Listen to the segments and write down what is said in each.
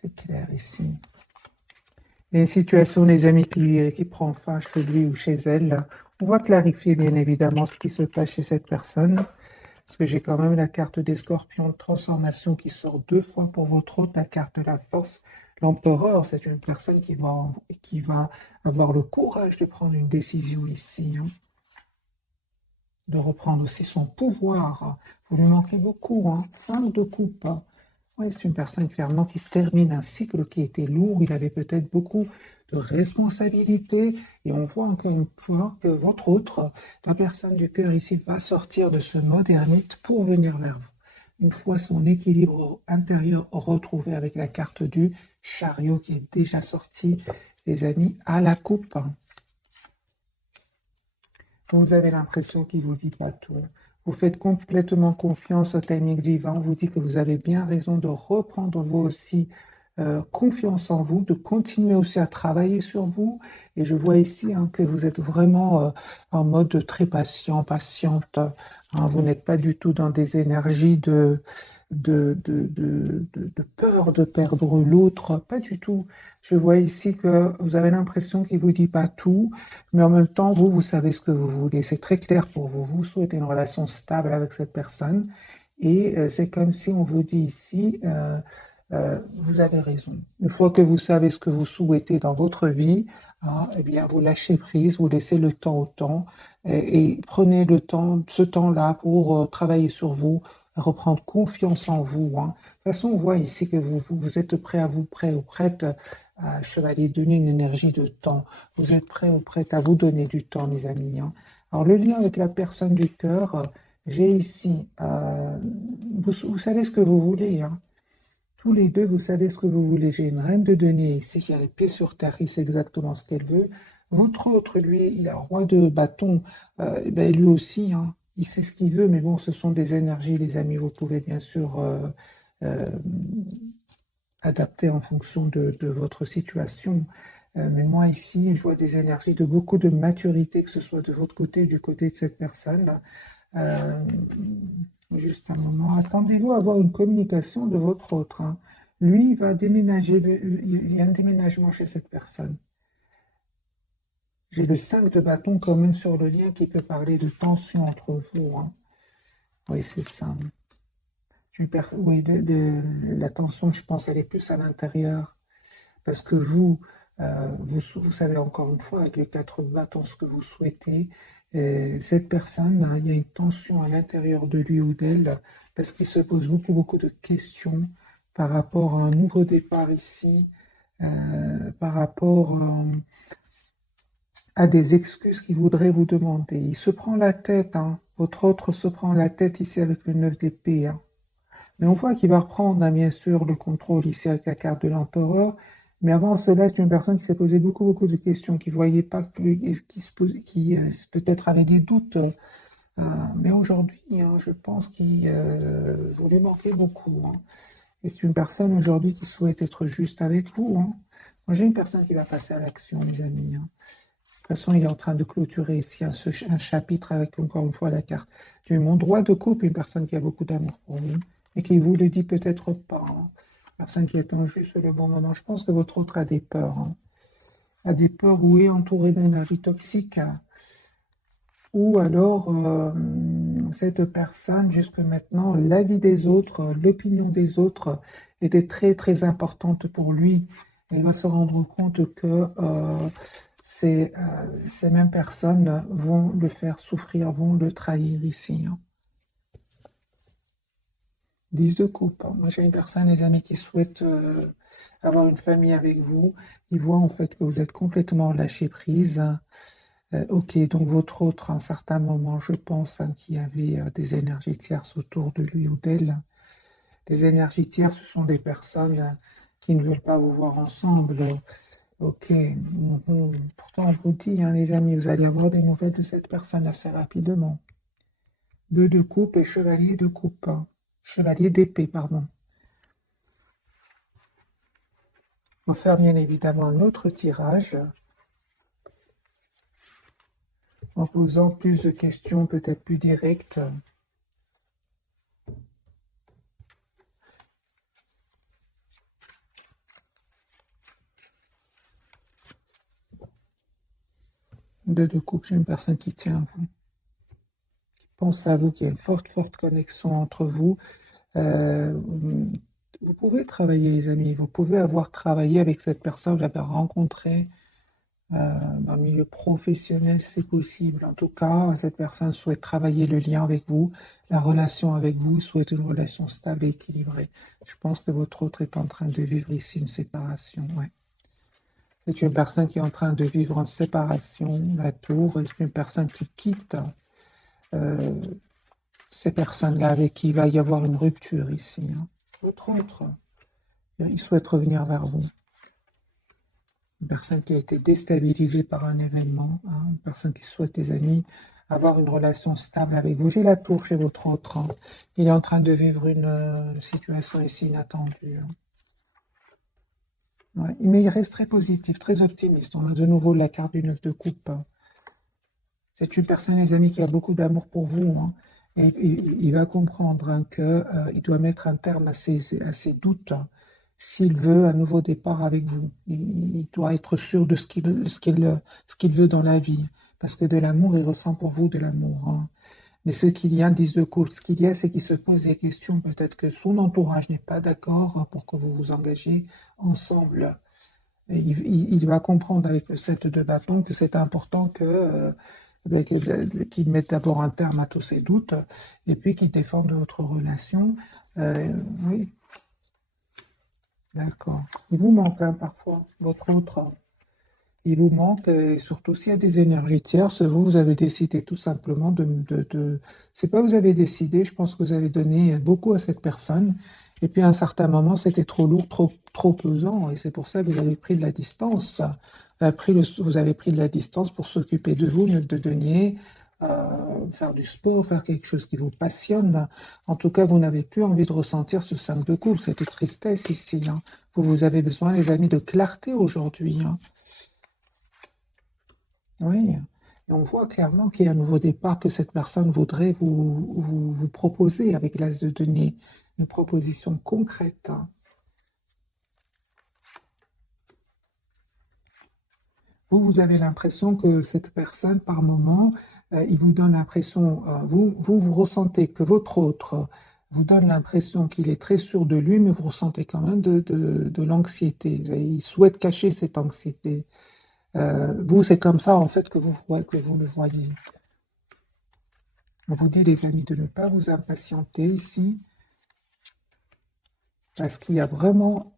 C'est clair ici. Et une situation, les amis, qui prend fin chez lui ou chez elle, on va clarifier bien évidemment ce qui se passe chez cette personne. Parce que j'ai quand même la carte des scorpions de transformation qui sort 2 fois pour votre hôte, la carte de la force. L'empereur, c'est une personne qui va avoir le courage de prendre une décision ici, hein, de reprendre aussi son pouvoir. Vous lui manquez beaucoup, hein, 5 de coupe. Hein. Oui, c'est une personne clairement qui termine un cycle qui était lourd. Il avait peut-être beaucoup de responsabilités. Et on voit encore une fois que votre autre, la personne du cœur ici, va sortir de ce mode ermite pour venir vers vous. Une fois son équilibre intérieur retrouvé avec la carte du chariot qui est déjà sortie, les amis, à la coupe. Vous avez l'impression qu'il vous dit pas tout. Vous faites complètement confiance au timing divin. On vous dit que vous avez bien raison de reprendre vous aussi confiance en vous, de continuer aussi à travailler sur vous. Et je vois ici hein, que vous êtes vraiment en mode très patient, patiente. Hein. Vous n'êtes pas du tout dans des énergies de peur de perdre l'autre. Pas du tout. Je vois ici que vous avez l'impression qu'il vous dit pas tout. Mais en même temps, vous savez ce que vous voulez. C'est très clair pour vous. Vous souhaitez une relation stable avec cette personne. Et c'est comme si on vous dit ici, vous avez raison. Une fois que vous savez ce que vous souhaitez dans votre vie, hein, eh bien, vous lâchez prise, vous laissez le temps au temps et prenez le temps, ce temps-là pour travailler sur vous, reprendre confiance en vous. Hein. De toute façon, on voit ici que vous êtes prêt ou prête à chevalier, donner une énergie de temps. Vous êtes prêt ou prête à vous donner du temps, mes amis. Hein. Alors, le lien avec la personne du cœur, j'ai ici, vous savez ce que vous voulez. Hein. Tous les deux, vous savez ce que vous voulez. J'ai une reine de denier ici qui a les pieds sur terre, il sait exactement ce qu'elle veut. Votre autre, lui, il a roi de bâton, ben, lui aussi, hein, il sait ce qu'il veut, mais bon, ce sont des énergies, les amis. Vous pouvez bien sûr euh, adapter en fonction de votre situation. Mais moi, ici, je vois des énergies de beaucoup de maturité, que ce soit de votre côté ou du côté de cette personne. Euh, Juste un moment. Attendez-vous à avoir une communication de votre autre. Hein. Lui, il va déménager. Il y a un déménagement chez cette personne. J'ai le 5 de bâton quand même sur le lien qui peut parler de tension entre vous. Hein. Oui, c'est ça. Oui, la tension, je pense, elle est plus à l'intérieur. Parce que vous savez encore une fois, avec les 4 bâtons, ce que vous souhaitez. Cette personne, hein, il y a une tension à l'intérieur de lui ou d'elle, parce qu'il se pose beaucoup de questions par rapport à un nouveau départ ici, par rapport à des excuses qu'il voudrait vous demander. Il se prend la tête, hein. Votre autre se prend la tête ici avec le 9 d'épée. Hein. Mais on voit qu'il va reprendre, hein, bien sûr, le contrôle ici avec la carte de l'empereur. Mais avant cela, c'est une personne qui s'est posé beaucoup de questions, qui voyait pas, qui peut-être avait des doutes. Mais aujourd'hui, hein, je pense qu'il vous lui manquez beaucoup. Hein. Et c'est une personne aujourd'hui qui souhaite être juste avec vous. Hein. Moi, j'ai une personne qui va passer à l'action, mes amis. Hein. De toute façon, il est en train de clôturer ici un chapitre avec encore une fois la carte du monde. Droit de couple, une personne qui a beaucoup d'amour pour vous et qui vous le dit peut-être pas. Hein. Personne qui attend juste le bon moment. Je pense que votre autre a des peurs. Hein. A des peurs ou est entouré d'énergie toxique. Hein. Ou alors, cette personne, jusque maintenant, la vie des autres, l'opinion des autres était très importante pour lui. Il va se rendre compte que ces mêmes personnes vont le faire souffrir, vont le trahir ici. Hein. 10 de coupe. Hein. Moi, j'ai une personne, les amis, qui souhaite avoir une famille avec vous. Il voit en fait que vous êtes complètement lâché prise. Ok, donc votre autre, à un certain moment, je pense hein, qu'il y avait des énergies tierces autour de lui ou d'elle. Des énergies tierces, ce sont des personnes qui ne veulent pas vous voir ensemble. Ok, pourtant on vous dit, hein, les amis, vous allez avoir des nouvelles de cette personne assez rapidement. 2 de coupe et chevalier de coupe. Hein. Chevalier d'épée, pardon. On va faire bien évidemment un autre tirage en posant plus de questions peut-être plus directes. De couple, j'ai une personne qui tient à vous, qui pense à vous, qui a une forte, forte connexion entre vous. Euh, vous pouvez travailler, les amis, vous pouvez avoir travaillé avec cette personne, vous l'avez rencontrée dans le milieu professionnel, c'est possible. En tout cas, cette personne souhaite travailler le lien avec vous, la relation avec vous, souhaite une relation stable et équilibrée. Je pense que votre autre est en train de vivre ici une séparation. Ouais. C'est une personne qui est en train de vivre une séparation, la tour, et c'est une personne qui quitte euh, ces personnes-là avec qui il va y avoir une rupture ici. Hein. Votre autre, il souhaite revenir vers vous. Une personne qui a été déstabilisée par un événement, hein, une personne qui souhaite, les amis, avoir une relation stable avec vous. J'ai la tour chez votre autre. Hein. Il est en train de vivre une situation ici inattendue. Hein. Ouais. Mais il reste très positif, très optimiste. On a de nouveau la carte du 9 de coupe. Hein. C'est une personne, les amis, qui a beaucoup d'amour pour vous. Hein. Et il va comprendre hein, qu'il doit mettre un terme à ses doutes hein, s'il veut un nouveau départ avec vous. Il doit être sûr de ce qu'il veut dans la vie. Parce que de l'amour, il ressent pour vous de l'amour. Hein. Mais ce qu'il y a, 10 de coupe, ce qu'il y a, c'est qu'il se pose des questions. Peut-être que son entourage n'est pas d'accord pour que vous vous engagiez ensemble. Et il va comprendre avec le 7 de bâton que c'est important qu'il mette d'abord un terme à tous ses doutes et puis qu'il défende votre relation. Oui, d'accord. Il vous manque hein, parfois, votre autre. Il vous manque, et surtout s'il y a des énergies tierces, vous avez décidé tout simplement c'est pas vous avez décidé, je pense que vous avez donné beaucoup à cette personne, et puis à un certain moment, c'était trop lourd, trop pesant, et c'est pour ça que vous avez pris de la distance. Vous avez pris de la distance pour s'occuper de vous, de donner, faire du sport, faire quelque chose qui vous passionne. En tout cas, vous n'avez plus envie de ressentir ce 5 de coupe, cette tristesse ici. Hein. Vous avez besoin, les amis, de clarté aujourd'hui. Hein. Oui, et on voit clairement qu'il y a un nouveau départ que cette personne voudrait vous proposer avec l'as de denier, une proposition concrète. Hein. Vous avez l'impression que cette personne, par moment, il vous donne l'impression, vous ressentez que votre autre vous donne l'impression qu'il est très sûr de lui, mais vous ressentez quand même de l'anxiété. Il souhaite cacher cette anxiété. Vous, c'est comme ça, en fait, que vous le voyez. On vous dit, les amis, de ne pas vous impatienter ici, parce il y a vraiment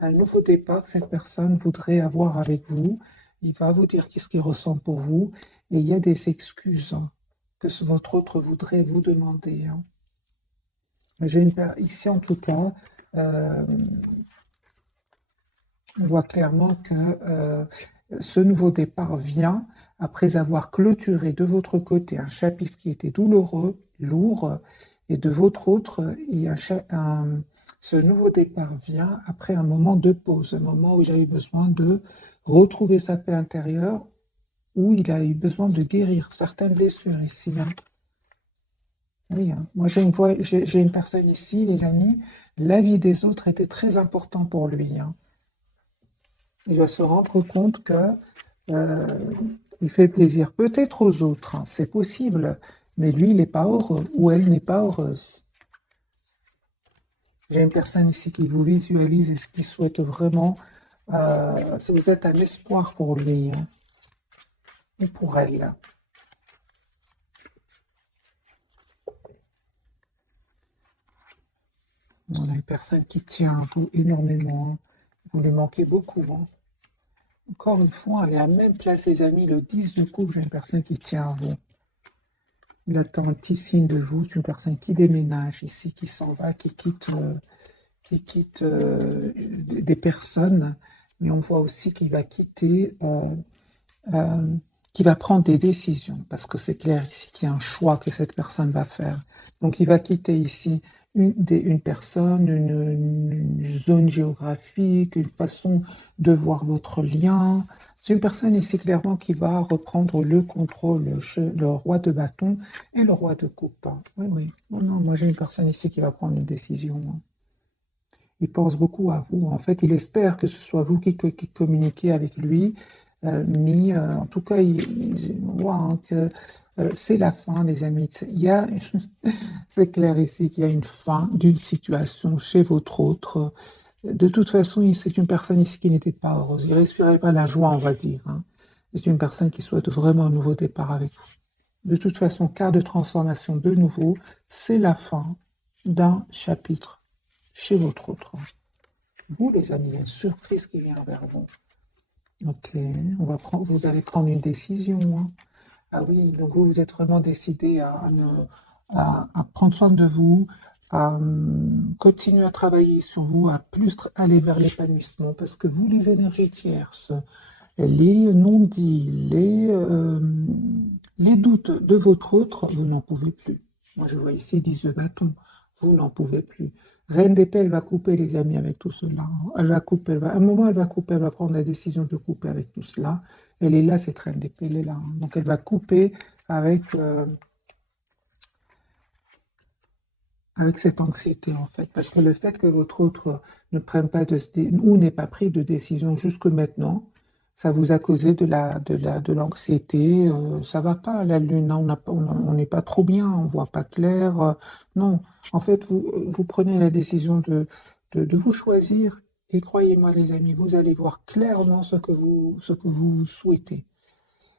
un nouveau départ que cette personne voudrait avoir avec vous. Il va vous dire qu'est-ce qu'il ressent pour vous, et il y a des excuses hein, que votre autre voudrait vous demander. Hein. Ici, en tout cas, euh, on voit clairement que ce nouveau départ vient après avoir clôturé de votre côté un chapitre qui était douloureux, lourd, et de votre autre, ce nouveau départ vient après un moment de pause, un moment où il a eu besoin de retrouver sa paix intérieure, où il a eu besoin de guérir certaines blessures ici. Hein. Oui, hein. Moi j'ai une personne ici, les amis, la vie des autres était très important pour lui. Hein. Il va se rendre compte que euh, il fait plaisir peut-être aux autres, hein, c'est possible, mais lui, il n'est pas heureux ou elle n'est pas heureuse. J'ai une personne ici qui vous visualise et qui souhaite vraiment, si vous êtes un espoir pour lui hein, ou pour elle. On a une personne qui tient à vous énormément, hein. Vous lui manquez beaucoup. Hein. Encore une fois, elle est à la même place, les amis, le 10 de coupe, j'ai une personne qui tient à vous. Il attend un petit signe de vous, c'est une personne qui déménage ici, qui s'en va, qui quitte des personnes, mais on voit aussi qu'il va quitter, euh, qu'il va prendre des décisions, parce que c'est clair ici qu'il y a un choix que cette personne va faire. Donc il va quitter ici une personne, une zone géographique, une façon de voir votre lien. C'est une personne ici clairement qui va reprendre le contrôle, le roi de bâton et le roi de coupe. Oui, oui. Non, non, moi j'ai une personne ici qui va prendre une décision. Hein. Il pense beaucoup à vous. En fait, il espère que ce soit vous qui communiquez avec lui. en tout cas, on voit hein, que c'est la fin, les amis. C'est clair ici qu'il y a une fin d'une situation chez votre autre. De toute façon, c'est une personne ici qui n'était pas heureuse. Il ne respirait pas la joie, on va dire, hein. C'est une personne qui souhaite vraiment un nouveau départ avec vous. De toute façon, cas de transformation de nouveau, c'est la fin d'un chapitre chez votre autre. Vous, les amis, il y a une surprise qui vient vers vous. Ok, vous allez prendre une décision, hein. Ah oui, donc vous, vous êtes vraiment décidé à prendre soin de vous, à continuer à travailler sur vous, à plus aller vers l'épanouissement, parce que vous, les énergies tierces, les non-dits, les doutes de votre autre, vous n'en pouvez plus. Moi, je vois ici 10 de bâton, vous n'en pouvez plus. Reine d'épée, elle va couper, les amis, avec tout cela. Elle va couper, à un moment, elle va couper, elle va prendre la décision de couper avec tout cela. Elle est là, cette reine d'épée, elle est là. Donc, elle va couper avec cette anxiété, en fait. Parce que le fait que votre autre ne prenne pas ou n'ait pas pris de décision jusque maintenant, ça vous a causé de l'anxiété. Ça va pas, la lune, hein, on n'est pas trop bien, on voit pas clair. Non, en fait, vous prenez la décision de vous choisir. Et croyez-moi, les amis, vous allez voir clairement ce que vous souhaitez.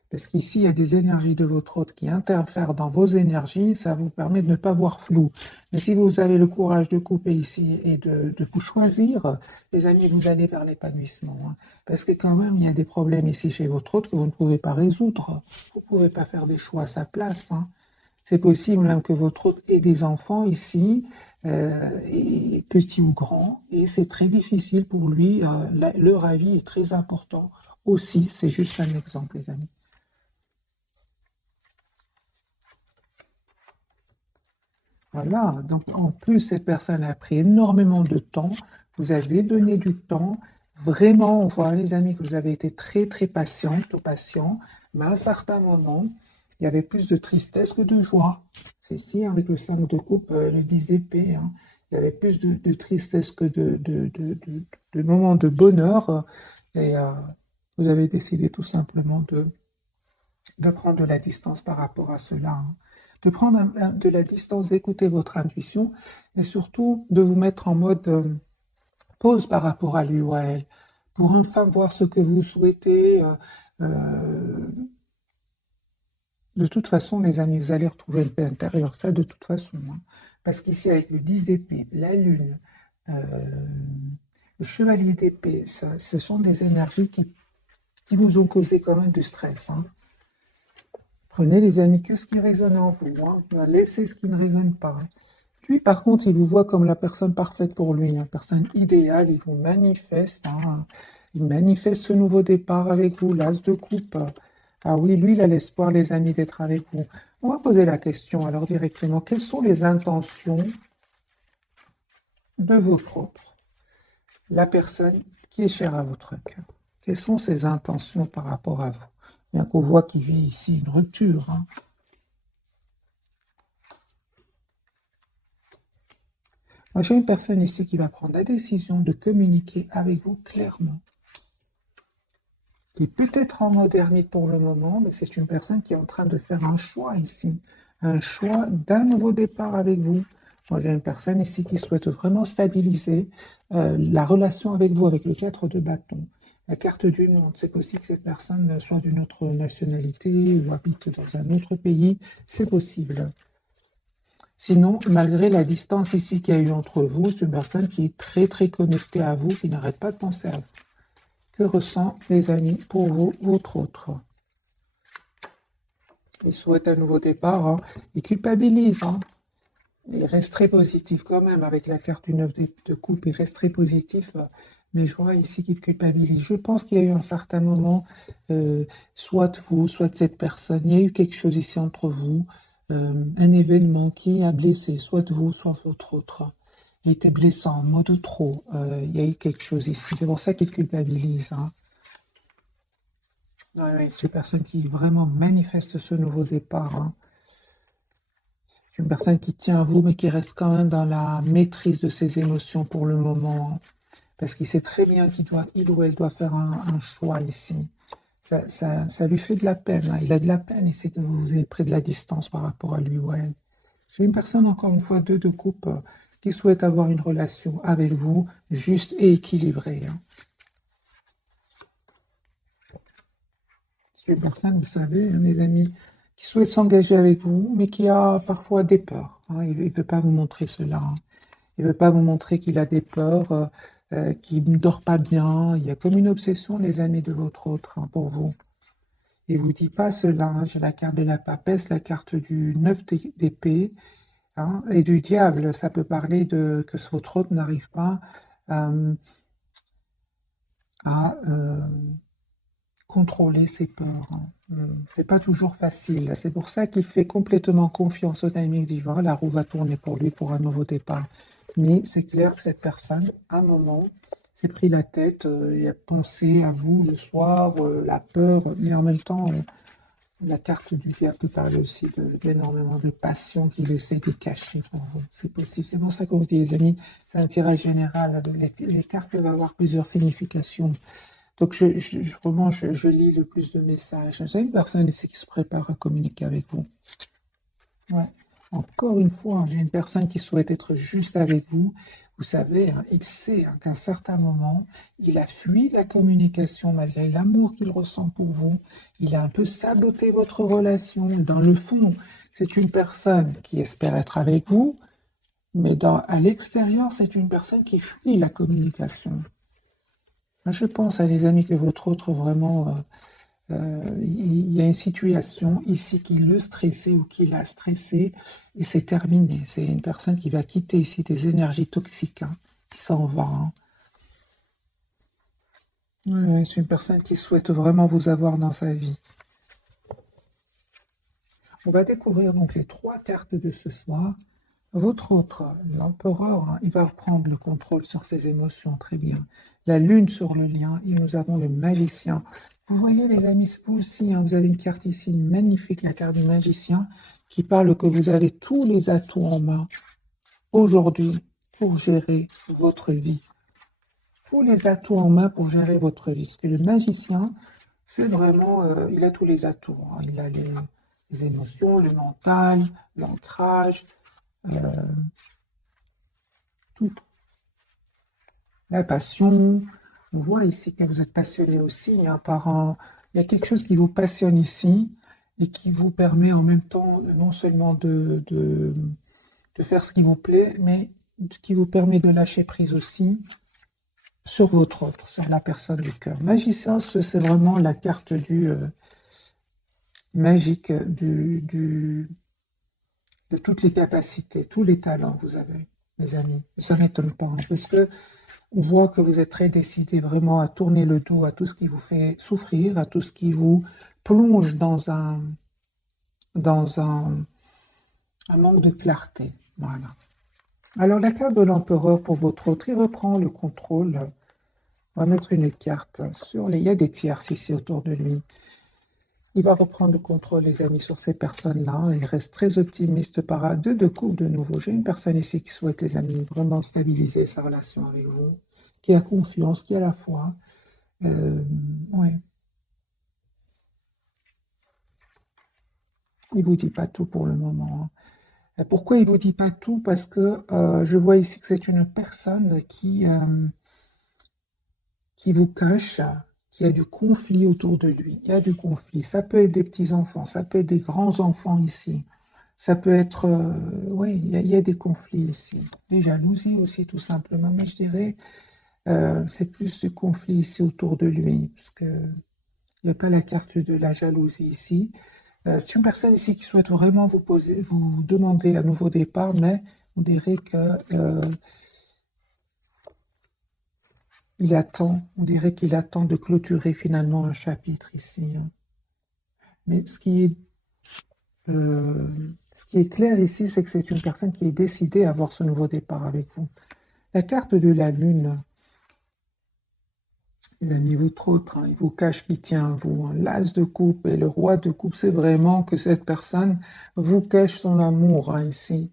Parce qu'ici, il y a des énergies de votre autre qui interfèrent dans vos énergies, ça vous permet de ne pas voir flou. Mais si vous avez le courage de couper ici et de vous choisir, les amis, vous allez vers l'épanouissement, hein. Parce que quand même, il y a des problèmes ici chez votre autre que vous ne pouvez pas résoudre. Vous ne pouvez pas faire des choix à sa place, hein. C'est possible même que votre autre ait des enfants ici, petits ou grands, et c'est très difficile pour lui. Leur avis est très important aussi. C'est juste un exemple, les amis. Voilà, donc en plus, cette personne a pris énormément de temps. Vous avez donné du temps. Vraiment, on voit, les amis, que vous avez été très, très patiente ou patient. Mais à un certain moment, il y avait plus de tristesse que de joie. C'est ici, avec le 5 de coupe, le 10 d'épée, hein. Il y avait plus de tristesse que de moments de bonheur. Et vous avez décidé tout simplement de prendre de la distance par rapport à cela, hein. De prendre de la distance, d'écouter votre intuition et surtout de vous mettre en mode pause par rapport à lui ou à elle, pour enfin voir ce que vous souhaitez. De toute façon, les amis, vous allez retrouver le paix intérieur, ça de toute façon, hein. Parce qu'ici, avec le 10 d'épée, la lune, euh, le chevalier d'épée, ce sont des énergies qui vous ont causé quand même du stress, hein. Prenez les amis, que ce qui résonne en vous, hein. Laissez ce qui ne résonne pas. Puis par contre, il vous voit comme la personne parfaite pour lui, la personne idéale, il vous manifeste, hein. Il manifeste ce nouveau départ avec vous, l'as de coupe. Ah oui, lui, il a l'espoir, les amis, d'être avec vous. On va poser la question alors directement, quelles sont les intentions de votre autre, la personne qui est chère à votre cœur? Quelles sont ses intentions par rapport à vous? Bien qu'on voit qu'il vit ici une rupture, hein. Moi, j'ai une personne ici qui va prendre la décision de communiquer avec vous clairement, qui est peut-être en mode ermite pour le moment, mais c'est une personne qui est en train de faire un choix ici, un choix d'un nouveau départ avec vous. Moi, j'ai une personne ici qui souhaite vraiment stabiliser la relation avec vous, avec le 4 de bâton. La carte du monde, c'est possible que cette personne soit d'une autre nationalité ou habite dans un autre pays, c'est possible. Sinon, malgré la distance ici qu'il y a eu entre vous, c'est une personne qui est très très connectée à vous, qui n'arrête pas de penser à vous. Que ressent, les amis, pour vous, votre autre? Il souhaite un nouveau départ, hein. Il culpabilise, hein. Il reste très positif quand même, avec la carte du 9 de coupe, il reste très positif, mais je vois ici qu'il culpabilise. Je pense qu'il y a eu un certain moment, soit vous, soit cette personne, il y a eu quelque chose ici entre vous, un événement qui a blessé, soit vous, soit votre autre. Il était blessant, mot de trop, il y a eu quelque chose ici. C'est pour ça qu'il culpabilise, hein. Oui, oui, c'est une personne qui vraiment manifeste ce nouveau départ, hein. C'est une personne qui tient à vous, mais qui reste quand même dans la maîtrise de ses émotions pour le moment, hein. Parce qu'il sait très bien il ou elle doit faire un choix ici. Ça lui fait de la peine, hein. Il a de la peine ici que vous ayez pris de la distance par rapport à lui, ouais. J'ai une personne, encore une fois, deux de couple, qui souhaite avoir une relation avec vous, juste et équilibrée, hein. C'est une personne, vous savez, hein, mes amis, qui souhaite s'engager avec vous, mais qui a parfois des peurs, hein. Il ne veut pas vous montrer cela, hein. Il ne veut pas vous montrer qu'il a des peurs, qu'il ne dort pas bien. Il y a comme une obsession, les amis, de votre autre, hein, pour vous. Il ne vous dit pas cela, hein. J'ai la carte de la papesse, la carte du 9 d'épée, hein, et du diable. Ça peut parler de que votre autre n'arrive pas euh, à contrôler ses peurs, hein. C'est pas toujours facile. C'est pour ça qu'il fait complètement confiance au timing divin. La roue va tourner pour lui pour un nouveau départ. Mais c'est clair que cette personne, à un moment, s'est pris la tête et a pensé à vous le soir, la peur, mais en même temps, la carte du diable peut parler aussi d'énormément de passion qu'il essaie de cacher pour vous. C'est possible. C'est pour ça qu'on vous dit, les amis, c'est un tirage général. Les cartes peuvent avoir plusieurs significations. Donc, vraiment, je lis le plus de messages. J'ai une personne ici qui se prépare à communiquer avec vous. Ouais. Encore une fois, j'ai une personne qui souhaite être juste avec vous. Vous savez, hein, il sait, hein, qu'à un certain moment, il a fui la communication malgré l'amour qu'il ressent pour vous. Il a un peu saboté votre relation. Dans le fond, c'est une personne qui espère être avec vous, mais à l'extérieur, c'est une personne qui fuit la communication. Je pense à les amis que votre autre vraiment, il y a une situation ici qui le stressait ou qui l'a stressé et c'est terminé. C'est une personne qui va quitter ici des énergies toxiques, hein, qui s'en va, hein. Ouais, c'est une personne qui souhaite vraiment vous avoir dans sa vie. On va découvrir donc les trois cartes de ce soir. Votre autre, l'empereur, hein, il va reprendre le contrôle sur ses émotions, très bien. La lune sur le lien, et nous avons le magicien. Vous voyez les amis, vous aussi, hein, vous avez une carte ici magnifique, la carte du magicien, qui parle que vous avez tous les atouts en main aujourd'hui pour gérer votre vie. Tous les atouts en main pour gérer votre vie. Parce que le magicien, c'est vraiment, il a tous les atouts, hein. Il a les émotions, le mental, l'ancrage, euh, tout. La passion, on voit ici que vous êtes passionné aussi, hein, il y a quelque chose qui vous passionne ici et qui vous permet en même temps non seulement de faire ce qui vous plaît, mais qui vous permet de lâcher prise aussi sur votre autre, sur la personne du cœur. Magicien, c'est vraiment la carte du magique de toutes les capacités, tous les talents que vous avez, mes amis. Ça ne m'étonne pas, hein, parce que on voit que vous êtes très décidé vraiment à tourner le dos à tout ce qui vous fait souffrir, à tout ce qui vous plonge dans un manque de clarté. Voilà. Alors, la carte de l'empereur pour votre autre, il reprend le contrôle. On va mettre une carte sur les... Il y a des tierces ici autour de lui. Il va reprendre le contrôle, les amis, sur ces personnes-là. Il reste très optimiste par deux de couple de nouveau. J'ai une personne ici qui souhaite, les amis, vraiment stabiliser sa relation avec vous, qui a confiance, qui a la foi. Ouais. Il vous dit pas tout pour le moment, hein. Pourquoi il vous dit pas tout? Parce que je vois ici que c'est une personne qui vous cache, qui a du conflit autour de lui. Il y a du conflit. Ça peut être des petits-enfants, ça peut être des grands-enfants ici. Ça peut être... oui, il y a des conflits ici. Des jalousies aussi, tout simplement. Mais je dirais, c'est plus du conflit ici autour de lui. Parce que il n'y a pas la carte de la jalousie ici. C'est une personne ici qui souhaite vraiment vous demander un nouveau départ, mais on dirait que on dirait qu'il attend de clôturer finalement un chapitre ici, hein. Mais ce qui est clair ici, c'est que c'est une personne qui est décidée à avoir ce nouveau départ avec vous. La carte de la lune, les amis, votre autre, hein, il vous cache qui tient à vous, hein. L'as de coupe et le roi de coupe, c'est vraiment que cette personne vous cache son amour, hein, ici.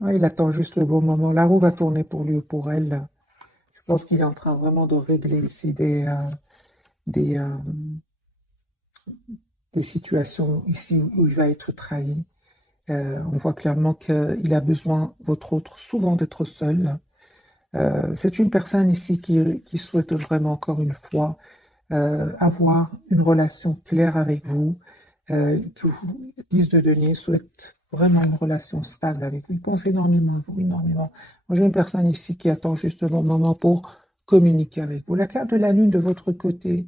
Ah, il attend juste le bon moment. La roue va tourner pour lui ou pour elle. Je pense qu'il est en train vraiment de régler ici des, euh, des situations ici où il va être trahi. On voit clairement qu'il a besoin, votre autre, souvent d'être seul. C'est une personne ici qui souhaite vraiment, encore une fois, avoir une relation claire avec vous, que vous disent de donner, souhaite vraiment une relation stable avec vous. Il pense énormément à vous, énormément. Moi, j'ai une personne ici qui attend juste le bon moment pour communiquer avec vous. La carte de la lune de votre côté,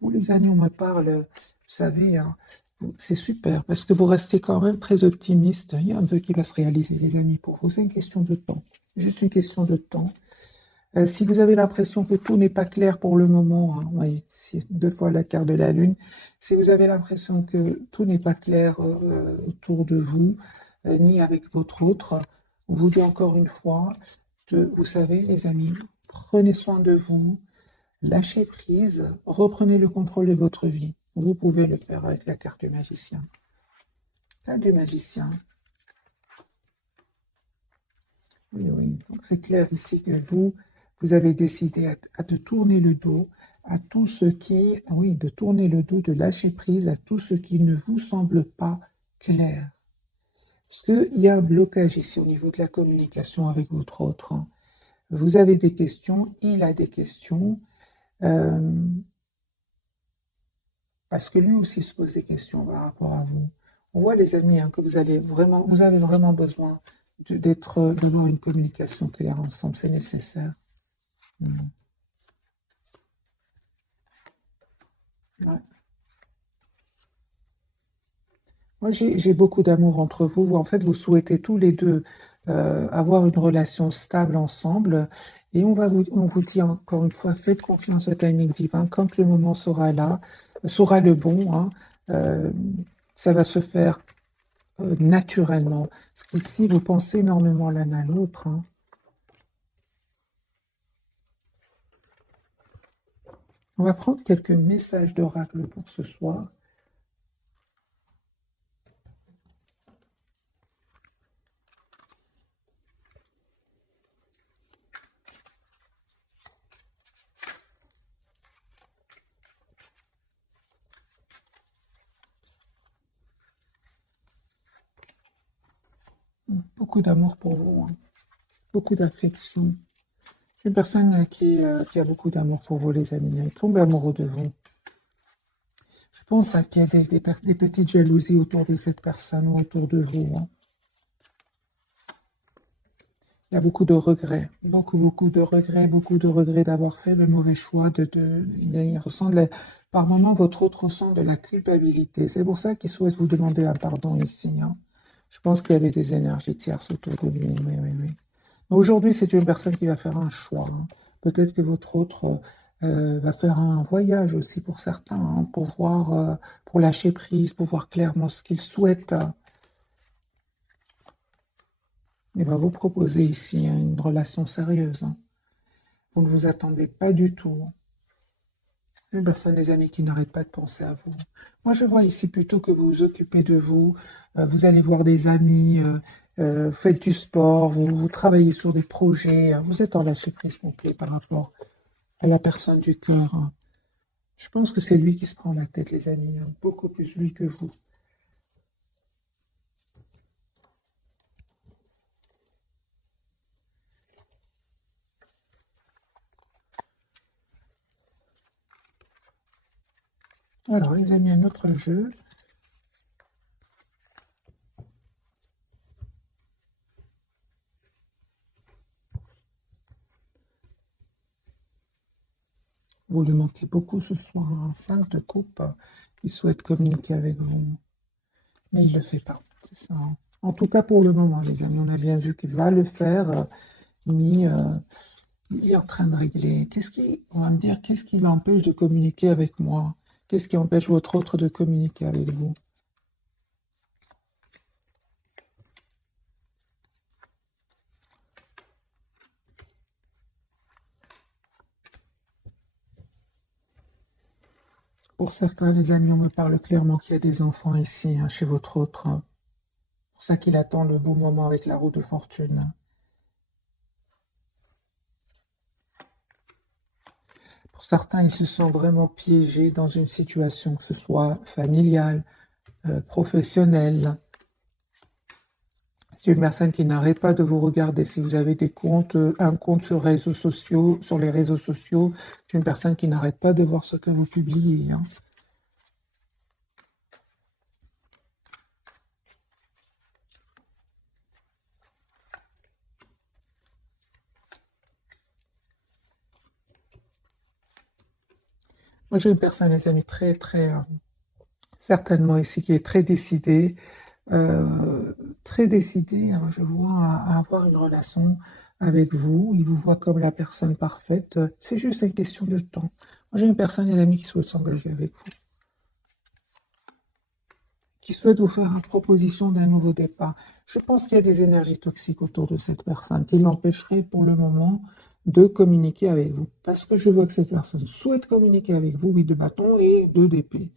vous les amis, on me parle, vous savez, hein, c'est super parce que vous restez quand même très optimiste. Il y a un vœu qui va se réaliser, les amis, pour vous. C'est une question de temps. Juste une question de temps. Si vous avez l'impression que tout n'est pas clair pour le moment, hein, oui, c'est deux fois la carte de la lune. Si vous avez l'impression que tout n'est pas clair autour de vous, ni avec votre autre, on vous dit encore une fois, vous savez, les amis, prenez soin de vous, lâchez prise, reprenez le contrôle de votre vie. Vous pouvez le faire avec la carte du magicien. La du magicien. Oui, oui. Donc c'est clair ici que vous avez décidé de tourner le dos à tout ce qui, oui, de tourner le dos, de lâcher prise à tout ce qui ne vous semble pas clair. Parce qu'il y a un blocage ici au niveau de la communication avec votre autre, hein. Vous avez des questions, il a des questions, euh, parce que lui aussi se pose des questions par rapport à vous. On voit les amis hein, que vous avez vraiment besoin d'avoir une communication claire ensemble, c'est nécessaire. Mm. Ouais. Moi, j'ai beaucoup d'amour entre vous. En fait, vous souhaitez tous les deux avoir une relation stable ensemble. Et on vous dit encore une fois, faites confiance au timing divin. Quand le moment sera là, sera le bon, hein, euh, ça va se faire naturellement. Parce qu'ici, vous pensez énormément l'un à l'autre, hein. On va prendre quelques messages d'oracle pour ce soir. Beaucoup d'amour pour vous, hein. Beaucoup d'affection. C'est une personne qui a beaucoup d'amour pour vous, les amis. Elle tombe amoureux de vous. Je pense qu'il y a des petites jalousies autour de cette personne ou autour de vous, hein. Il y a beaucoup de regrets, beaucoup de regrets d'avoir fait le mauvais choix. Il ressent par moments, votre autre ressent de la culpabilité. C'est pour ça qu'il souhaite vous demander un pardon ici, hein. Je pense qu'il y avait des énergies tierces autour de lui. Oui, oui, oui. Aujourd'hui, c'est une personne qui va faire un choix, hein. Peut-être que votre autre va faire un voyage aussi pour certains, hein, pour voir, pour lâcher prise, pour voir clairement ce qu'il souhaite. Il va vous proposer ici hein, une relation sérieuse, hein. Vous ne vous attendez pas du tout, hein. Une personne, des amis, qui n'arrête pas de penser à vous. Moi, je vois ici plutôt que vous vous occupez de vous, vous allez voir des amis, faites du sport, vous travaillez sur des projets, vous êtes en lâcher prise complet par rapport à la personne du cœur, hein. Je pense que c'est lui qui se prend la tête, les amis, hein, beaucoup plus lui que vous. Alors, les amis, un autre jeu. Vous lui manquez beaucoup ce soir, un 5 de coupe. Il souhaite communiquer avec vous, mais il ne le fait pas. C'est ça, hein. En tout cas, pour le moment, les amis, on a bien vu qu'il va le faire, mais il est en train de régler. On va me dire, qu'est-ce qui l'empêche de communiquer avec moi? Qu'est-ce qui empêche votre autre de communiquer avec vous? Pour certains, les amis, on me parle clairement qu'il y a des enfants ici, hein, chez votre autre, hein. C'est pour ça qu'il attend le beau moment avec la roue de fortune. Pour certains, ils se sentent vraiment piégés dans une situation, que ce soit familiale, professionnelle. C'est une personne qui n'arrête pas de vous regarder. Si vous avez des comptes, un compte sur les réseaux sociaux, c'est une personne qui n'arrête pas de voir ce que vous publiez, hein. Moi, j'ai une personne, les amis, certainement ici, qui est euh, très décidée, hein, je vois, à avoir une relation avec vous. Il vous voit comme la personne parfaite. C'est juste une question de temps. Moi, j'ai une personne, les amis, qui souhaite s'engager avec vous, qui souhaite vous faire une proposition d'un nouveau départ. Je pense qu'il y a des énergies toxiques autour de cette personne qui l'empêcheraient pour le moment de communiquer avec vous. Parce que je vois que cette personne souhaite communiquer avec vous, oui, de bâton et deux d'épée.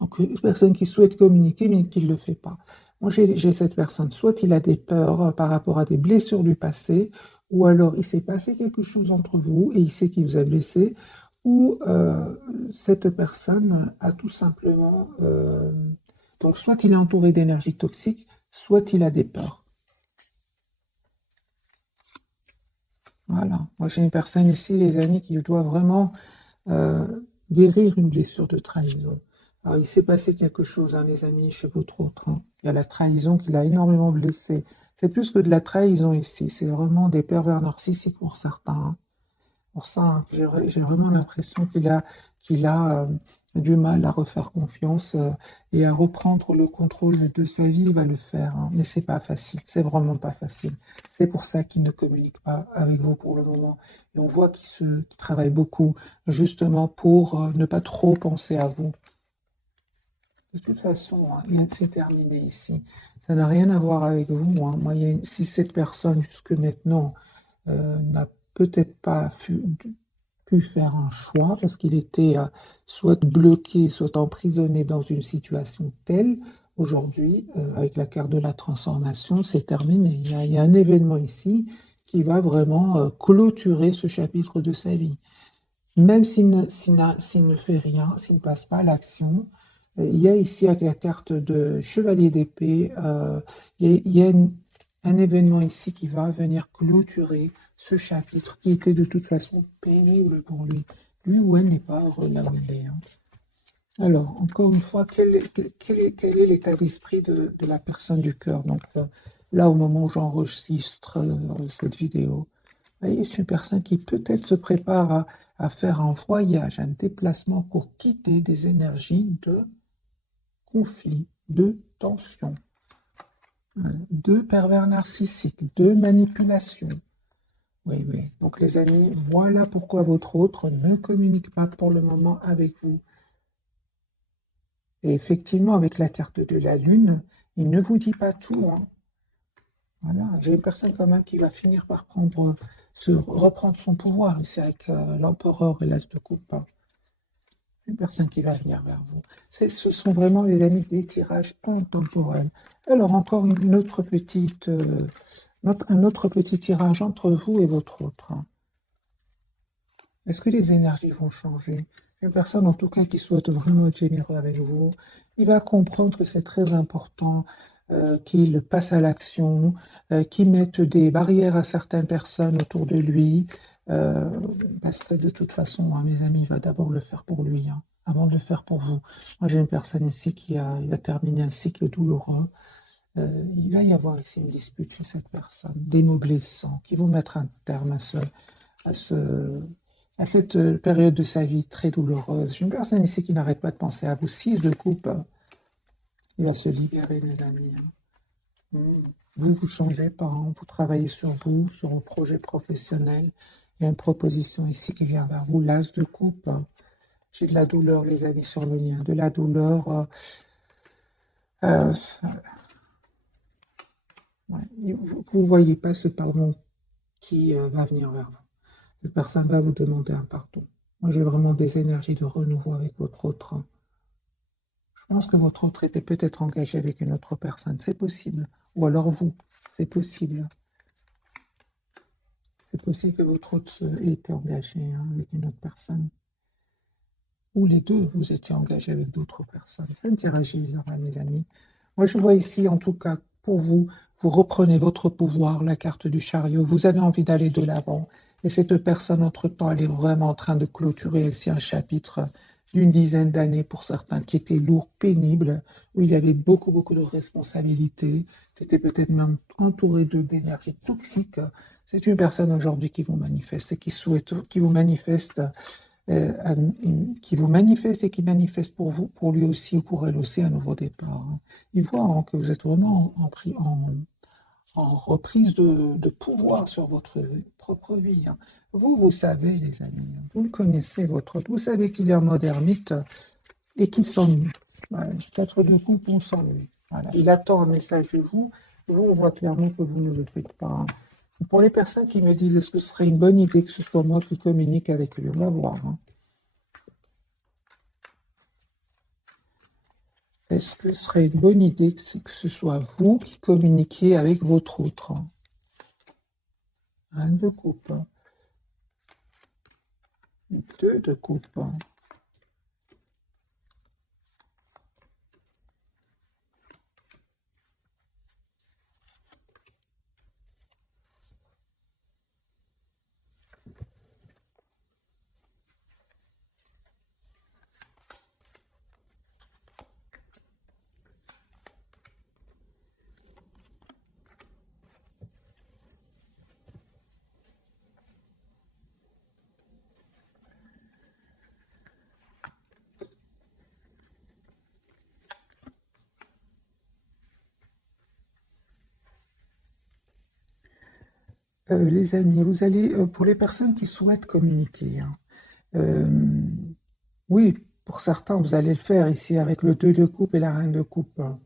Donc, une personne qui souhaite communiquer, mais qui ne le fait pas. Moi, j'ai cette personne, soit il a des peurs par rapport à des blessures du passé, ou alors il s'est passé quelque chose entre vous et il sait qu'il vous a blessé, ou cette personne a tout simplement... donc, soit il est entouré d'énergie toxique, soit il a des peurs. Voilà. Moi, j'ai une personne ici, les amis, qui doit vraiment euh, guérir une blessure de trahison. Alors, il s'est passé quelque chose, hein, les amis, chez votre autre, hein. Il y a la trahison qui l'a énormément blessé. C'est plus que de la trahison ici, c'est vraiment des pervers narcissiques pour certains, hein. Pour ça, hein, j'ai vraiment l'impression qu'il a du mal à refaire confiance et à reprendre le contrôle de sa vie. Il va le faire, hein. Mais c'est pas facile, c'est vraiment pas facile. C'est pour ça qu'il ne communique pas avec vous pour le moment. Et on voit qu'il travaille beaucoup justement pour ne pas trop penser à vous. De toute façon, hein, c'est terminé ici. Ça n'a rien à voir avec vous, hein. Moi, si cette personne jusque maintenant n'a peut-être pas pu faire un choix parce qu'il était soit bloqué, soit emprisonné dans une situation telle. Aujourd'hui, avec la carte de la transformation, c'est terminé. Il y a un événement ici qui va vraiment clôturer ce chapitre de sa vie. Même s'il ne fait rien, s'il ne passe pas à l'action, il y a ici avec la carte de chevalier d'épée, il y a un événement ici qui va venir clôturer ce chapitre qui était de toute façon pénible pour lui. Lui ou elle n'est pas heureux là où il est, hein. Alors, encore une fois, quel est l'état d'esprit de la personne du cœur? Donc, là, au moment où j'enregistre cette vidéo, vous voyez, c'est une personne qui peut-être se prépare à faire un voyage, un déplacement pour quitter des énergies de conflit, de tension, de pervers narcissique, de manipulation. Oui, oui. Donc les amis, voilà pourquoi votre autre ne communique pas pour le moment avec vous. Et effectivement, avec la carte de la Lune, il ne vous dit pas tout, hein. Voilà, j'ai une personne quand même qui va finir par reprendre son pouvoir ici avec l'empereur et l'as de coupe, hein. Une personne qui va venir vers vous. Ce sont vraiment, les amis, des tirages intemporels. Alors, encore une autre petite, un autre petit tirage entre vous et votre autre, hein. Est-ce que les énergies vont changer? Une personne, en tout cas, qui souhaite vraiment être généreux avec vous, il va comprendre que c'est très important qu'il passe à l'action, qu'il mette des barrières à certaines personnes autour de lui, euh, parce que de toute façon, hein, mes amis, il va d'abord le faire pour lui, hein, avant de le faire pour vous. Moi, j'ai une personne ici il va terminer un cycle douloureux. Il va y avoir ici une dispute chez cette personne, des mots blessants qui vont mettre un terme à ce, à cette période de sa vie très douloureuse. J'ai une personne ici qui n'arrête pas de penser à vous. 6 de coupe, il va se libérer, les amis, hein. Vous, vous changez pas, hein. Vous travaillez sur vous, sur vos projets professionnels. Il y a une proposition ici qui vient vers vous. L'as de coupe, hein. J'ai de la douleur, les amis, sur le lien. De la douleur. Euh, ouais. Vous ne voyez pas ce pardon qui va venir vers vous. Cette personne va vous demander un pardon. Moi, j'ai vraiment des énergies de renouveau avec votre autre, hein. Je pense que votre autre était peut-être engagé avec une autre personne. C'est possible. Ou alors vous. C'est possible. C'est possible que votre autre ait été engagé, hein, avec une autre personne. ou les deux, vous étiez engagés avec d'autres personnes. Ça me dirait bizarre, mes amis. Moi, je vois ici, en tout cas, pour vous, vous reprenez votre pouvoir, la carte du chariot, vous avez envie d'aller de l'avant. Et cette personne, entre-temps, elle est vraiment en train de clôturer ici un chapitre d'une dizaine d'années pour certains qui était lourd, pénible, où il y avait beaucoup, beaucoup de responsabilités, qui était peut-être même entouré d'énergie toxique. C'est une personne aujourd'hui qui vous manifeste et qui souhaite, qui vous manifeste qui vous manifeste et qui manifeste pour vous, pour lui aussi ou pour elle aussi un nouveau départ. Hein. Il voit hein, que vous êtes vraiment en reprise de pouvoir sur votre propre vie. Hein. Vous, vous savez, les amis, hein, vous le connaissez, vous savez qu'il est en mode ermite et qu'il s'ennuie. Voilà. 4 de coupe, on s'ennuie. Voilà. Il attend un message de vous. Vous, on voit clairement que vous ne le faites pas. Hein. Pour les personnes qui me disent, est-ce que ce serait une bonne idée que ce soit moi qui communique avec lui? On va voir. Hein. Est-ce que ce serait une bonne idée que ce soit vous qui communiquiez avec votre autre? Un de coupe, 2 de coupe. Les amis, vous allez, pour les personnes qui souhaitent communiquer, hein, euh, oui, pour certains, vous allez le faire ici avec le 2 de coupe et la reine de coupe. Hein.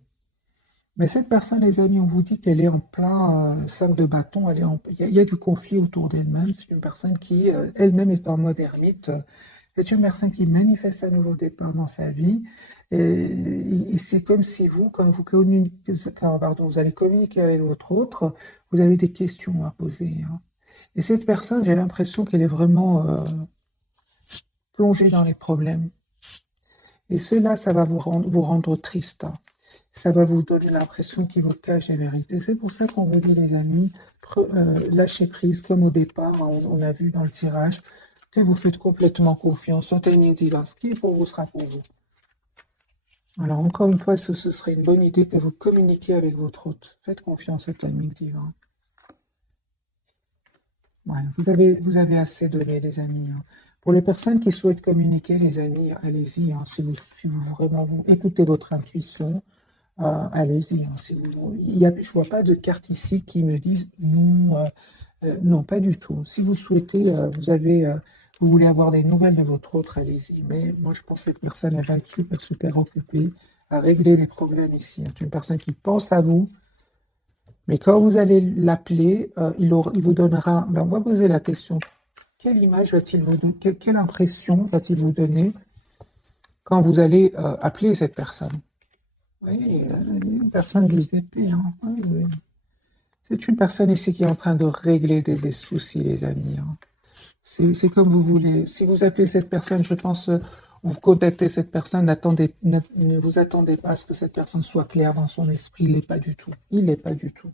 Mais cette personne, les amis, on vous dit qu'elle est en plein 5 de bâton, il y a du conflit autour d'elle-même. C'est une personne qui, elle-même, est en mode ermite. C'est une personne qui manifeste un nouveau départ dans sa vie. Et c'est comme si vous, pardon, vous allez communiquer avec votre autre, vous avez des questions à poser. Hein. Et cette personne, j'ai l'impression qu'elle est vraiment plongée dans les problèmes. Et cela, ça va vous rendre triste. Hein. Ça va vous donner l'impression qu'il vous cache la vérité. C'est pour ça qu'on vous dit, les amis, lâchez prise comme au départ, hein, on a vu dans le tirage, que vous faites complètement confiance au timing divin. Ce qui est pour vous sera pour vous. Alors, encore une fois, ce serait une bonne idée que vous communiquiez avec votre hôte. Faites confiance au timing divin. Ouais, vous avez assez donné, les amis. Hein. Pour les personnes qui souhaitent communiquer, les amis, allez-y. Hein, si vous vraiment vous écoutez votre intuition, allez-y. Hein, je vois pas de carte ici qui me disent non, non, pas du tout. Si vous souhaitez, vous voulez avoir des nouvelles de votre autre, allez-y. Mais moi, je pense que cette personne, elle va être super, super occupée à régler les problèmes ici. C'est une personne qui pense à vous, mais quand vous allez l'appeler, il vous donnera. Ben, on va poser la question. Quelle image va-t-il vous donner? Quelle impression va-t-il vous donner quand vous allez appeler cette personne? Oui, une personne des épées. Hein. Oui, oui. C'est une personne ici qui est en train de régler des soucis, les amis. Hein. C'est comme vous voulez. Si vous appelez cette personne, je pense, ou vous contactez cette personne, ne vous attendez pas à ce que cette personne soit claire dans son esprit. Il n'est pas du tout. Il n'est pas du tout.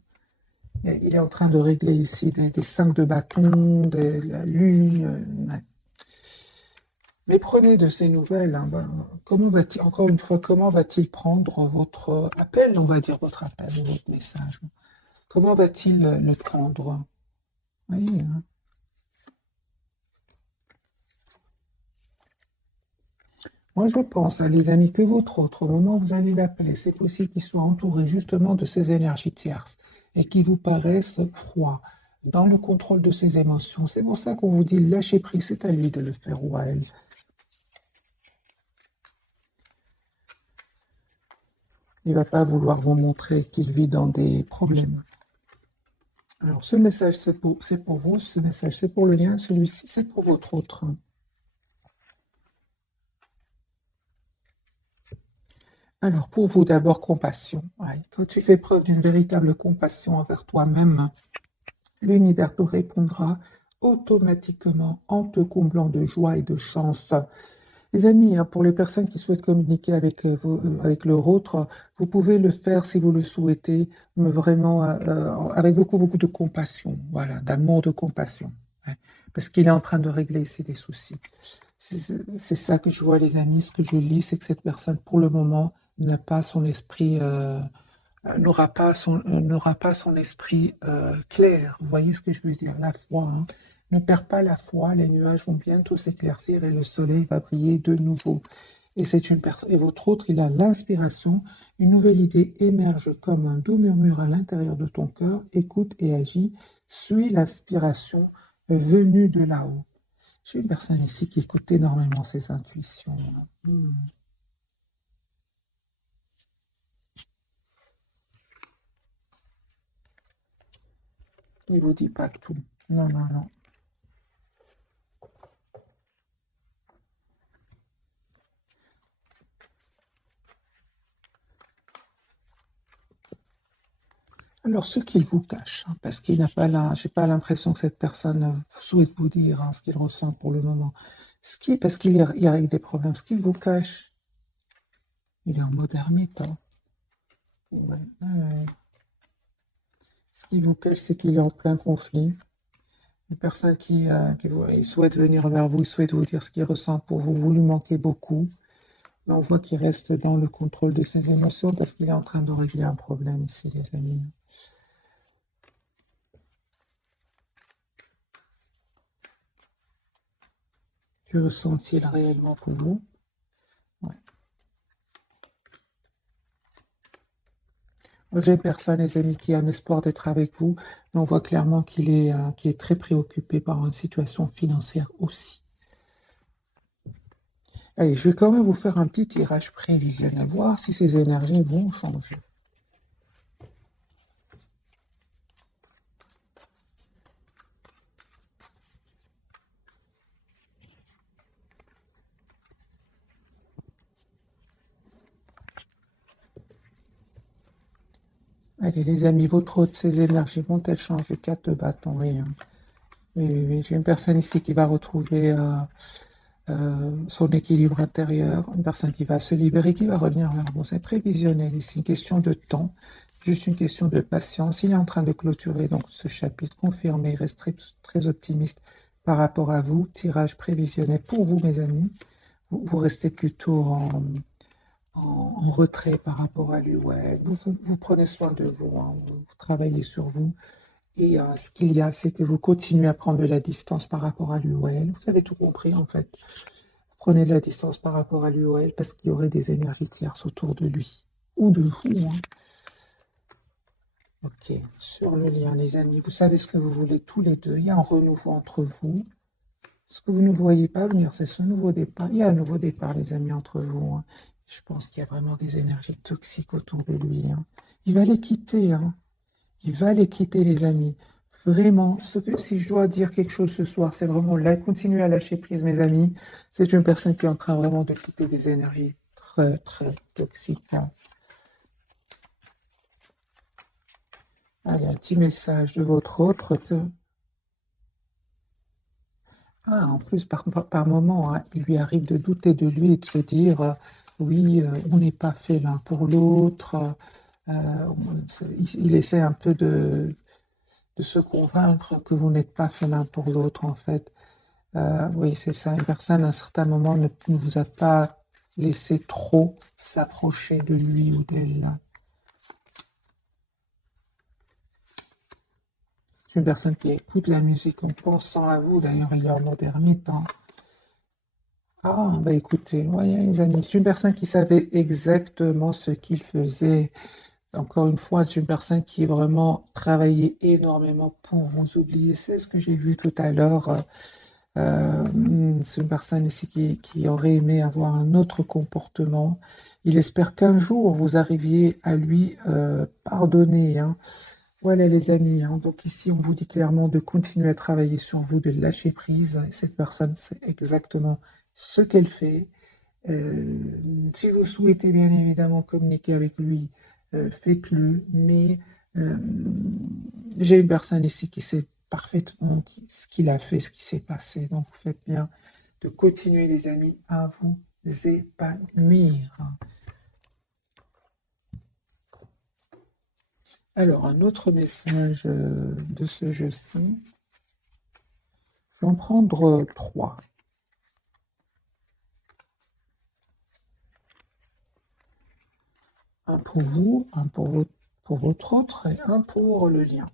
Il est en train de régler ici des 5 de bâton, de la lune. Ouais. Mais prenez de ces nouvelles. Hein, comment va-t-il, encore une fois, comment va-t-il prendre votre appel, on va dire votre appel ou votre message? Comment va-t-il le prendre? Oui, hein. Moi, je pense, hein, les amis, que votre autre, au moment où vous allez l'appeler, c'est possible qu'il soit entouré justement de ces énergies tierces et qui vous paraissent froids, dans le contrôle de ses émotions. C'est pour ça qu'on vous dit lâchez prise, c'est à lui de le faire ou à elle. Il ne va pas vouloir vous montrer qu'il vit dans des problèmes. Alors, ce message, c'est pour vous, ce message, c'est pour le lien, celui-ci, c'est pour votre autre. Alors, pour vous, d'abord, compassion. Ouais. Quand tu fais preuve d'une véritable compassion envers toi-même, l'univers te répondra automatiquement en te comblant de joie et de chance. Les amis, hein, pour les personnes qui souhaitent communiquer avec, avec leur autre, vous pouvez le faire si vous le souhaitez, mais vraiment avec beaucoup, beaucoup de compassion, voilà, d'amour, de compassion, ouais, parce qu'il est en train de régler ici des soucis. C'est ça que je vois, les amis. Ce que je lis, c'est que cette personne, pour le moment, n'a pas son esprit, n'aura pas son esprit clair. Vous voyez ce que je veux dire? La foi, hein. Ne perds pas la foi, les nuages vont bientôt s'éclaircir et le soleil va briller de nouveau. Et c'est une personne, et votre autre, il a l'inspiration, une nouvelle idée émerge comme un doux murmure à l'intérieur de ton cœur, écoute et agis, suis l'inspiration venue de là-haut. J'ai une personne ici qui écoute énormément ses intuitions. Hmm. Il vous dit pas tout. Non, non, non. Alors, ce qu'il vous cache, hein, parce qu'il n'a pas là, j'ai pas l'impression que cette personne souhaite vous dire hein, ce qu'il ressent pour le moment. Parce qu'il y a des problèmes, ce qu'il vous cache, il est en mode ermite. Hein. Ouais, ouais. Ce qu'il vous cache, c'est qu'il est en plein conflit. Une personne il souhaite venir vers vous, il souhaite vous dire ce qu'il ressent pour vous, vous lui manquez beaucoup. Mais on voit qu'il reste dans le contrôle de ses émotions parce qu'il est en train de régler un problème ici, les amis. Que ressent-il réellement pour vous? Ouais. J'ai personne, les amis, qui a un espoir d'être avec vous, mais on voit clairement qu'il est très préoccupé par une situation financière aussi. Allez, je vais quand même vous faire un petit tirage prévisionnel, voir si ces énergies vont changer. Allez, les amis, votre autre, ces énergies vont-elles changer? 4 de bâton, oui, hein. Oui, oui, oui. J'ai une personne ici qui va retrouver son équilibre intérieur, une personne qui va se libérer, qui va revenir vers vous. C'est prévisionnel ici, une question de temps, juste une question de patience. Il est en train de clôturer donc ce chapitre, confirmé, il reste très, très optimiste par rapport à vous. Tirage prévisionnel pour vous, mes amis. Vous restez plutôt en retrait par rapport à lui. Ouais, vous prenez soin de vous, hein, vous travaillez sur vous. Et ce qu'il y a, c'est que vous continuez à prendre de la distance par rapport à lui ou elle. Vous avez tout compris en fait. Prenez de la distance par rapport à lui ou elle parce qu'il y aurait des énergies tierces autour de lui ou de vous, hein. Ok, sur le lien, les amis, vous savez ce que vous voulez tous les deux. Il y a un renouveau entre vous. Ce que vous ne voyez pas venir, c'est ce nouveau départ. Il y a un nouveau départ, les amis, entre vous, hein. Je pense qu'il y a vraiment des énergies toxiques autour de lui, hein. Il va les quitter, hein. Il va les quitter, les amis. Vraiment, si je dois dire quelque chose ce soir, c'est vraiment là, continuer à lâcher prise, mes amis. C'est une personne qui est en train vraiment de quitter des énergies très, très toxiques, hein. Allez, un petit message de votre autre que... Ah, en plus, par moment, hein, il lui arrive de douter de lui et de se dire, oui, on n'est pas fait l'un pour l'autre. Il essaie un peu de se convaincre que vous n'êtes pas fait l'un pour l'autre, en fait. Oui, c'est ça. Une personne, à un certain moment, ne vous a pas laissé trop s'approcher de lui ou d'elle. C'est une personne qui écoute la musique en pensant à vous. D'ailleurs, il est en mode ermite, hein. Ah, bah écoutez, voyez, les amis, c'est une personne qui savait exactement ce qu'il faisait. Encore une fois, c'est une personne qui vraiment travaillait énormément pour vous oublier. C'est ce que j'ai vu tout à l'heure. C'est une personne ici qui aurait aimé avoir un autre comportement. Il espère qu'un jour vous arriviez à lui pardonner, hein. Voilà les amis, hein. Donc ici on vous dit clairement de continuer à travailler sur vous, de lâcher prise. Cette personne sait exactement ce qu'elle fait. Euh, Si vous souhaitez bien évidemment communiquer avec lui, faites-le. Mais euh, j'ai une personne ici qui sait parfaitement ce qu'il a fait, ce qui s'est passé. Donc vous faites bien de continuer, les amis, à vous épanouir. Alors, un autre message de ce jeu-ci. Je vais en prendre 3. Un pour vous, un pour votre autre et un pour le lien.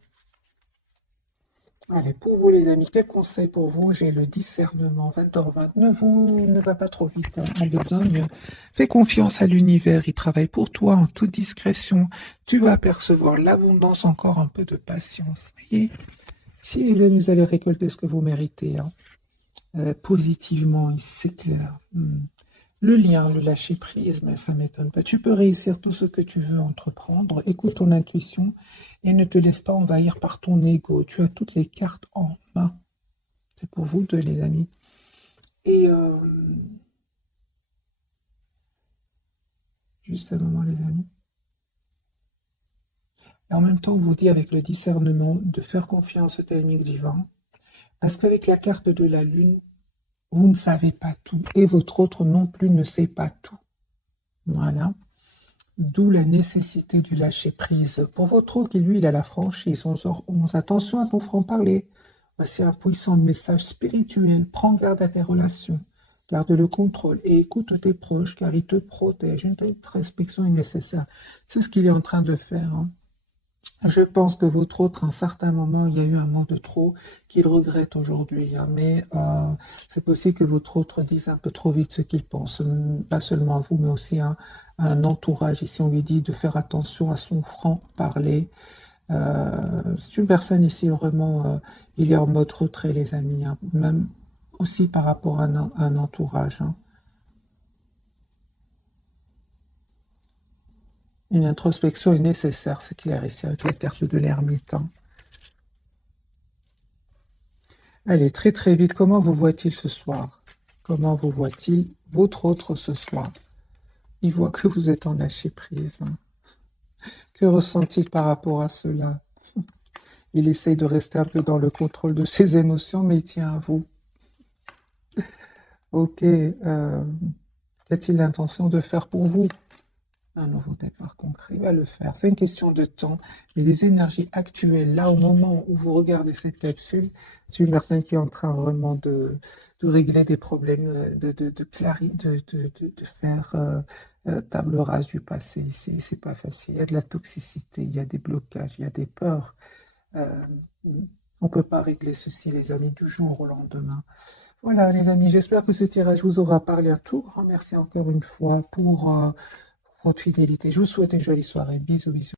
Allez, pour vous les amis, quel conseil pour vous? J'ai le discernement, 20h20. Ne va pas trop vite, hein, en besogne. Fais confiance à l'univers, il travaille pour toi en toute discrétion. Tu vas percevoir l'abondance, encore un peu de patience. Voyez, si les amis, vous allez récolter ce que vous méritez, hein, positivement, c'est clair. Le lien, le lâcher prise, mais ça ne m'étonne pas. Tu peux réussir tout ce que tu veux entreprendre. Écoute ton intuition et ne te laisse pas envahir par ton ego. Tu as toutes les cartes en main. C'est pour vous deux, les amis. Et juste un moment, les amis. Et en même temps, on vous dit avec le discernement de faire confiance au timing divin. Parce qu'avec la carte de la lune, vous ne savez pas tout. Et votre autre non plus ne sait pas tout. Voilà. D'où la nécessité du lâcher-prise. Pour votre autre qui, lui, il a la franchise. 11. Attention à ton franc-parler. Voici un puissant message spirituel. Prends garde à tes relations. Garde le contrôle et écoute tes proches car ils te protègent. Une introspection est nécessaire. C'est ce qu'il est en train de faire. Hein. Je pense que votre autre, à un certain moment, il y a eu un mot de trop qu'il regrette aujourd'hui. Hein, mais c'est possible que votre autre dise un peu trop vite ce qu'il pense. Pas seulement à vous, mais aussi à un entourage. Ici, on lui dit de faire attention à son franc-parler. C'est une personne ici, vraiment, il est en mode retrait, les amis. Hein, même aussi par rapport à un entourage. Hein. Une introspection est nécessaire, c'est clair, ici, avec la carte de l'ermite. Hein. Allez, très très vite, comment vous voit-il ce soir? Comment vous voit-il votre autre ce soir? Il voit que vous êtes en lâcher prise. Hein. Que ressent-il par rapport à cela? Il essaye de rester un peu dans le contrôle de ses émotions, mais il tient à vous. Ok, qu'a-t-il l'intention de faire pour vous? Un nouveau départ concret, il va le faire. C'est une question de temps. Mais les énergies actuelles, là, au moment où vous regardez cette capsule, c'est une personne qui est en train vraiment de régler des problèmes, de faire table rase du passé. C'est pas facile. Il y a de la toxicité, il y a des blocages, il y a des peurs. On ne peut pas régler ceci, les amis, du jour au lendemain. Voilà, les amis, j'espère que ce tirage vous aura parlé un tour. Merci encore une fois pour votre fidélité. Je vous souhaite une jolie soirée. Bisous, bisous.